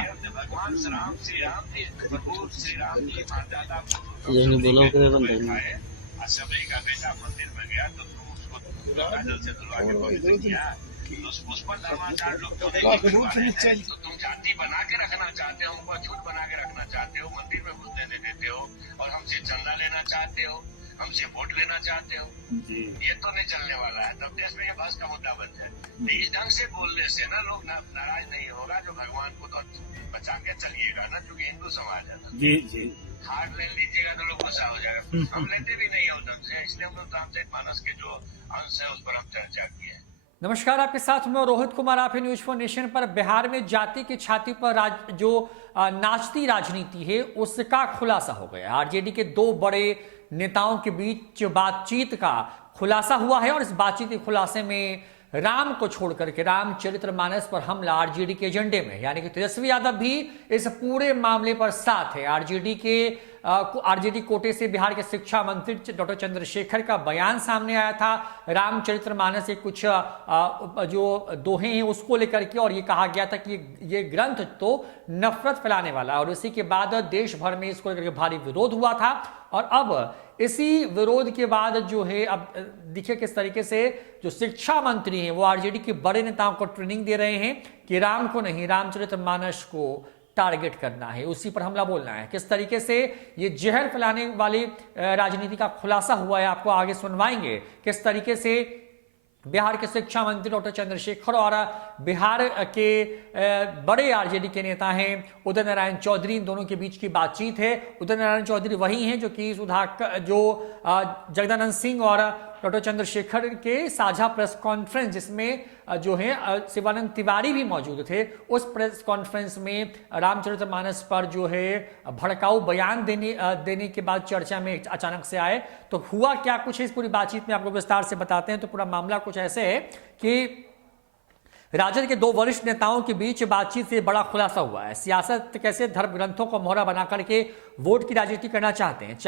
भगवान राम श्री राम जी प्रभु श्री राम जी माता बोलो सबरी का बेटा मंदिर में गया तो तुम उसको काजल से दुलवा के पवित्र किया। तो उस पर धर्माचार लोग तो तुम जाति बना के रखना चाहते हो, हमको अछूत बना के रखना चाहते हो, मंदिर में घुसने नहीं देते हो और हमसे चंदा लेना चाहते हो, हमसे वोट लेना चाहते हो। ये तो नहीं चलने वाला है। तब देश में ये बहस का मुद्दा बन जाए। इस ढंग से बोलने से ना लोग नाराज नहीं होगा, जो भगवान को तो बचा के चलिएगा ना, क्योंकि हिंदू समाज है। जी जी हार्ड ले लीजिएगा तो लोग गुस्सा हो जाएगा। हम लेते भी नहीं है उस ढंग से, इसलिए हम लोग रामचरितमानस के जो अंश है उस पर हम चर्चा किए। नमस्कार, आपके साथ मैं रोहित कुमार। आप न्यूज फॉर नेशन पर। बिहार में जाति की छाती पर जो नाचती राजनीति है उसका खुलासा हो गया। आरजेडी के दो बड़े नेताओं के बीच बातचीत का खुलासा हुआ है और इस बातचीत के खुलासे में राम को छोड़ करके रामचरितमानस पर हमला आरजेडी के एजेंडे में, यानी कि तेजस्वी यादव भी इस पूरे मामले पर साथ है। आरजेडी कोटे से बिहार के शिक्षा मंत्री डॉक्टर चंद्रशेखर का बयान सामने आया था रामचरितमानस के कुछ जो दोहे हैं उसको लेकर के, और ये कहा गया था कि ये ग्रंथ तो नफरत फैलाने वाला है। और इसी के बाद देश भर में इसको लेकर के भारी विरोध हुआ था और अब इसी विरोध के बाद जो है अब देखिए किस तरीके से जो शिक्षा मंत्री हैं वो आरजेडी के बड़े नेताओं को ट्रेनिंग दे रहे हैं कि राम को नहीं रामचरितमानस को टारगेट करना है, उसी पर हमला बोलना है। किस तरीके से ये जहर फैलाने वाली राजनीति का खुलासा हुआ है आपको आगे सुनवाएंगे। किस तरीके से बिहार के शिक्षा मंत्री डॉक्टर चंद्रशेखर और बिहार के बड़े आरजेडी के नेता हैं उदय नारायण चौधरी, इन दोनों के बीच की बातचीत है। उदय नारायण चौधरी वही हैं जो कि जगदानंद सिंह और डॉक्टर चंद्रशेखर के साझा प्रेस कॉन्फ्रेंस जिसमें जो है शिवानंद तिवारी भी मौजूद थे, उस प्रेस कॉन्फ्रेंस में रामचरितमानस पर जो है भड़काऊ बयान देने के बाद चर्चा में अचानक से आए। तो हुआ क्या कुछ है इस पूरी बातचीत में आपको विस्तार से बताते हैं। तो पूरा मामला कुछ ऐसे है कि राजद के दो वरिष्ठ नेताओं के बीच बातचीत से बड़ा खुलासा हुआ है। सियासत कैसे धर्म ग्रंथों को मोहरा बना करके वोट की राजनीति करना चाहते हैं,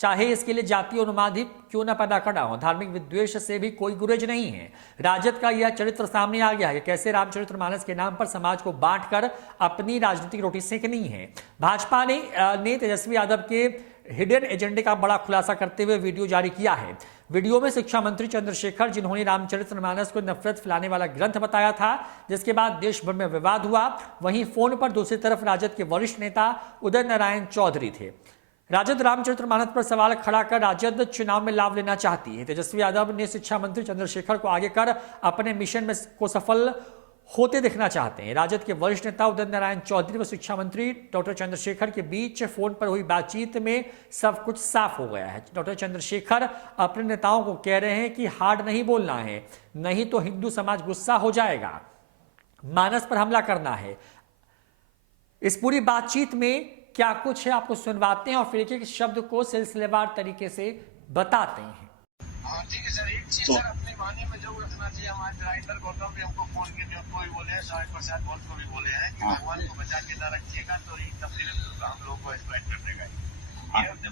चाहे इसके लिए जातीय अनुमान ही क्यों न पैदा करना हो। धार्मिक विद्वेष से भी कोई गुरेज नहीं है। राजद का यह चरित्र सामने आ गया है, कैसे रामचरितमानस के नाम पर समाज को बांटकर अपनी राजनीतिक रोटी सेकनी है। भाजपा ने तेजस्वी यादव के हिडन एजेंडे का बड़ा खुलासा करते हुए वीडियो जारी किया है। वीडियो में शिक्षा मंत्री चंद्रशेखर, जिन्होंने रामचरितमानस को नफरत फैलाने वाला ग्रंथ बताया था, जिसके बाद देश भर में विवाद हुआ, वहीं फोन पर दूसरी तरफ राजद के वरिष्ठ नेता उदय नारायण चौधरी थे। राजद रामचरितमानस पर सवाल खड़ा कर राजद चुनाव में लाभ लेना चाहती है। तेजस्वी यादव ने शिक्षा मंत्री चंद्रशेखर को आगे कर अपने मिशन में को सफल होते देखना चाहते हैं। राजद के वरिष्ठ नेता उदय नारायण चौधरी व शिक्षा मंत्री डॉक्टर चंद्रशेखर के बीच फोन पर हुई बातचीत में सब कुछ साफ हो गया है। डॉक्टर चंद्रशेखर अपने नेताओं को कह रहे हैं कि हार्ड नहीं बोलना है, नहीं तो हिंदू समाज गुस्सा हो जाएगा, मानस पर हमला करना है। इस पूरी बातचीत में क्या कुछ है आपको सुनवाते हैं और फिर एक एक शब्द को सिलसिलेवार तरीके से बताते हैं। हाँ ठीक है सर, एक चीज सर अपने माने में जरूर रखना चाहिए। हमारे ड्राइवर गौतम ने हमको फोन किए, उनको भी बोले हैं, स्वामी प्रसाद भट्ट को भी बोले हैं कि भगवान को बचा के न रखिएगा तो एक तफसील हम लोग को एक्सप्लेन कर देगा।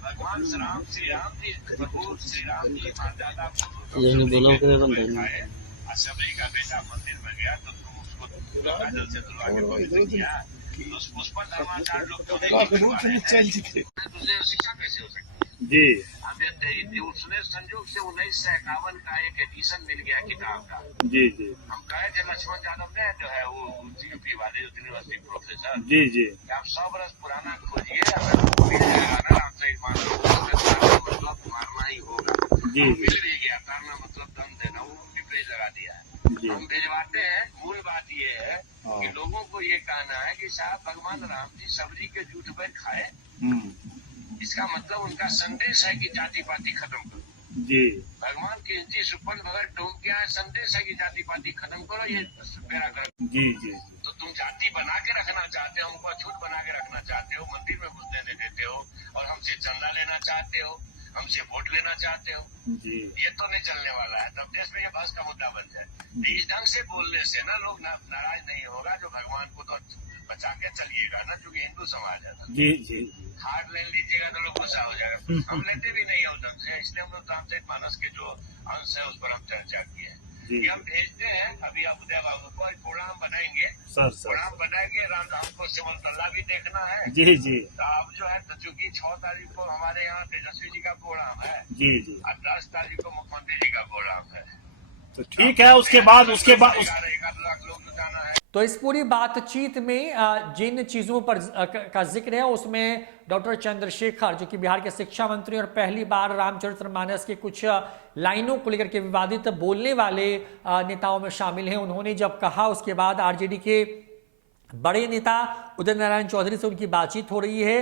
भगवान राम श्री राम जी प्रभु श्री राम जी माता सबरी का बेटा मंदिर में गया तो तुम उसको काजल से दुलवा के पवित्र किया। उस पर धर्माचार लोग तो दूसरे शिक्षा कैसे हो सकती है जी। उसने संयोग से 1951 का एक एडिशन मिल गया किताब का। जी जी हम कहे थे लक्ष्मण यादव ने जो है वो यूपी वाले यूनिवर्सिटी प्रोफेसर, जी जी आप 100 बरस पुराना खोजिए, अगर मिल जाएगा ना रामचरितमानस मतलब मारना ही होगा। जी मिल भी गया, करना मतलब दम देना, वो रिप्लेस लगा दिया है। हम भिजवाते हैं। मूल बात ये है कि लोगों को ये कहना है कि साहब भगवान राम जी सबरी के जूठ पर खाए, इसका मतलब उनका संदेश है कि जाति पाति खत्म करो। जी भगवान के जी सुपन बगैर टोम क्या है, संदेश है कि जाति पाति खत्म करो, ये मेरा कर। जी जी तो तुम जाति बना के रखना चाहते हो, हमको अछूत बना के रखना चाहते हो, मंदिर में घुसने नहीं देते हो और हमसे चंदा लेना चाहते हो, हमसे वोट लेना चाहते हो। जी ये तो नहीं चलने वाला है। तब देश में ये बहस का मुद्दा बन जाए। इस ढंग से बोलने से ना लोग नाराज नहीं होगा, जो भगवान को तो बचा के चलिएगा ना, क्योंकि हिंदू समाज है। जी जी हार्ड ले लीजिएगा तो लोग गुस्सा हो जाएगा। हम लेते भी नहीं है उस ढंग से, इसलिए हम लोग रामचरितमानस के जो अंश है उस पर हम चर्चा किए। जी। ये हम भेजते हैं अभी अब उदय बाबू को, और प्रोग्राम बनाएंगे। सर प्रोग्राम बनाएंगे, राम को सिमरतल्ला भी देखना है। जी जी तो अब जो है तो चूंकि 6 तारीख को हमारे यहाँ तेजस्वी जी का प्रोग्राम है जी जी। और 10 तारीख को मुख्यमंत्री जी का प्रोग्राम है। तो ठीक है, उसके बाद 1 लाख लोग जुटाना है। तो इस पूरी बातचीत में जिन चीजों पर का जिक्र है उसमें डॉक्टर चंद्रशेखर जो कि बिहार के शिक्षा मंत्री और पहली बार रामचरितमानस के कुछ लाइनों को लेकर के विवादित बोलने वाले नेताओं में शामिल हैं। उन्होंने जब कहा उसके बाद आरजेडी के बड़े नेता उदय नारायण चौधरी से उनकी बातचीत हो रही है।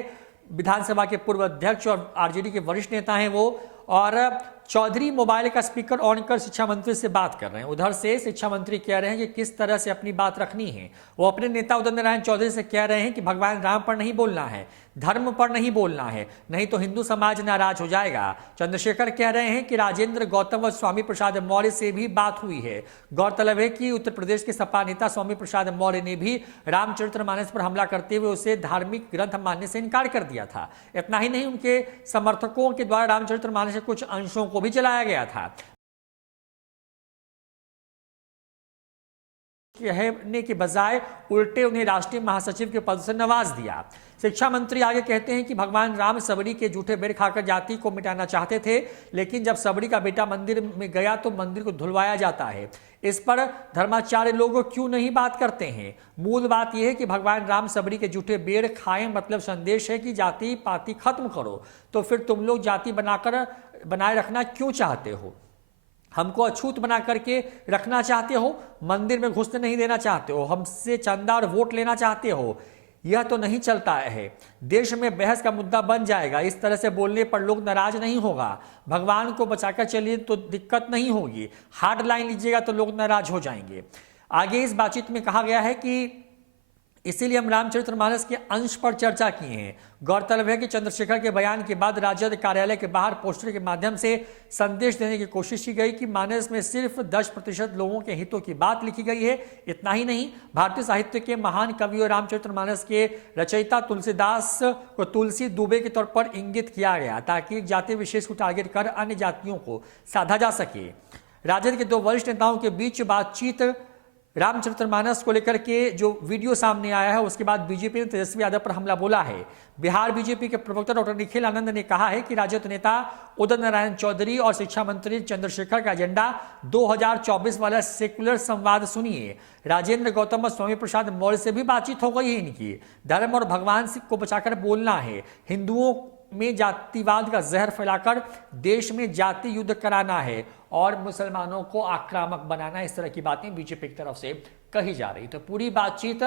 विधानसभा के पूर्व अध्यक्ष और आरजेडी के वरिष्ठ नेता हैं वो, और चौधरी मोबाइल का स्पीकर ऑन कर शिक्षा मंत्री से बात कर रहे हैं। उधर से शिक्षा मंत्री कह रहे हैं कि किस तरह से अपनी बात रखनी है। वो अपने नेता उदय नारायण चौधरी से कह रहे हैं कि भगवान राम पर नहीं बोलना है, धर्म पर नहीं बोलना है, नहीं तो हिंदू समाज नाराज हो जाएगा। चंद्रशेखर कह रहे हैं कि राजेंद्र गौतम व स्वामी प्रसाद मौर्य से भी बात हुई है। गौरतलब है कि उत्तर प्रदेश के सपा नेता स्वामी प्रसाद मौर्य ने भी रामचरितमानस पर हमला करते हुए उसे धार्मिक ग्रंथ मानने से इनकार कर दिया था। इतना ही नहीं, उनके समर्थकों के द्वारा रामचरितमानस के कुछ अंशों को भी जलाया गया था। कहने के बजाय उल्टे उन्हें राष्ट्रीय महासचिव के पद से नवाज दिया। शिक्षा मंत्री आगे कहते हैं कि भगवान राम सबरी के झूठे बेर खाकर जाति को मिटाना चाहते थे, लेकिन जब सबरी का बेटा मंदिर में गया तो मंदिर को धुलवाया जाता है। इस पर धर्माचार्य लोग क्यों नहीं बात करते हैं? मूल बात यह है कि भगवान राम सबरी के झूठे बेर खाएं, मतलब संदेश है कि जाति पाति खत्म करो। तो फिर तुम लोग जाति बनाए रखना क्यों चाहते हो? हमको अछूत बना करके रखना चाहते हो? मंदिर में घुसने नहीं देना चाहते हो? हमसे चंदा और वोट लेना चाहते हो? यह तो नहीं चलता है। देश में बहस का मुद्दा बन जाएगा। इस तरह से बोलने पर लोग नाराज नहीं होगा। भगवान को बचाकर चलिए तो दिक्कत नहीं होगी, हार्ड लाइन लीजिएगा तो लोग नाराज हो जाएंगे। आगे इस बातचीत में कहा गया है कि इसीलिए हम रामचरितमानस के अंश पर चर्चा किए हैं। गौरतलब है कि चंद्रशेखर के बयान के बाद राजद कार्यालय के बाहर पोस्टर के माध्यम से संदेश देने की कोशिश की गई कि मानस में सिर्फ 10% लोगों के हितों की बात लिखी गई है। इतना ही नहीं, भारतीय साहित्य के महान कवि और रामचरितमानस के रचयिता तुलसीदास को तुलसी दुबे के तौर पर इंगित किया गया ताकि एक जाति विशेष को टारगेट कर अन्य जातियों को साधा जा सके। राजद के दो वरिष्ठ नेताओं के बीच बातचीत रामचरितमानस को लेकर के जो वीडियो सामने आया है उसके बाद बीजेपी ने तेजस्वी यादव पर हमला बोला है। बिहार बीजेपी के प्रवक्ता डॉक्टर निखिल आनंद ने कहा है कि राजद नेता उदय नारायण चौधरी और शिक्षा मंत्री चंद्रशेखर का एजेंडा 2024 वाला सेकुलर संवाद सुनिए। राजेंद्र गौतम और स्वामी प्रसाद मौर्य से भी बातचीत हो गई है इनकी। धर्म और भगवान को बचाकर बोलना है, हिंदुओं में जातिवाद का जहर फैलाकर देश में जाति युद्ध कराना है और मुसलमानों को आक्रामक बनाना, इस तरह की बातें बीजेपी की तरफ से कही जा रही। तो पूरी बातचीत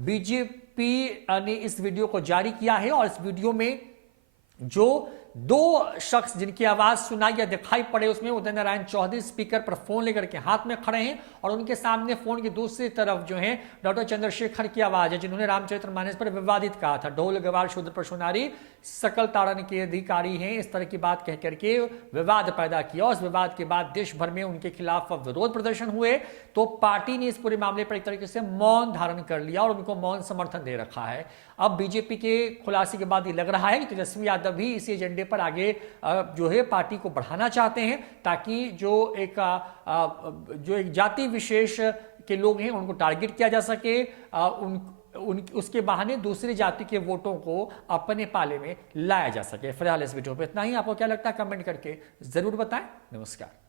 बीजेपी ने इस वीडियो को जारी किया है और इस वीडियो में जो दो शख्स जिनकी आवाज सुनाई या दिखाई पड़े उसमें उदय नारायण चौधरी स्पीकर पर फोन लेकर के हाथ में खड़े हैं और उनके सामने फोन की दूसरी तरफ जो है डॉक्टर चंद्रशेखर की आवाज है, जिन्होंने रामचरितमानस पर विवादित कहा था। ढोल गवार शूद्र परशुनारी सकल ताड़न के अधिकारी हैं, इस तरह की बात कह करके विवाद पैदा किया। उस विवाद के बाद देश भर में उनके खिलाफ विरोध प्रदर्शन हुए तो पार्टी ने इस पूरे मामले पर एक तरीके से मौन धारण कर लिया और उनको मौन समर्थन दे रखा है। अब बीजेपी के खुलासे के बाद ये लग रहा है कि तेजस्वी यादव भी इसी एजेंडे पर आगे जो है पार्टी को बढ़ाना चाहते हैं ताकि जो एक जाति विशेष के लोग हैं उनको टारगेट किया जा सके, उसके बहाने दूसरी जाति के वोटों को अपने पाले में लाया जा सके। फिलहाल इस वीडियो पे इतना ही। आपको क्या लगता है कमेंट करके जरूर बताएं। नमस्कार।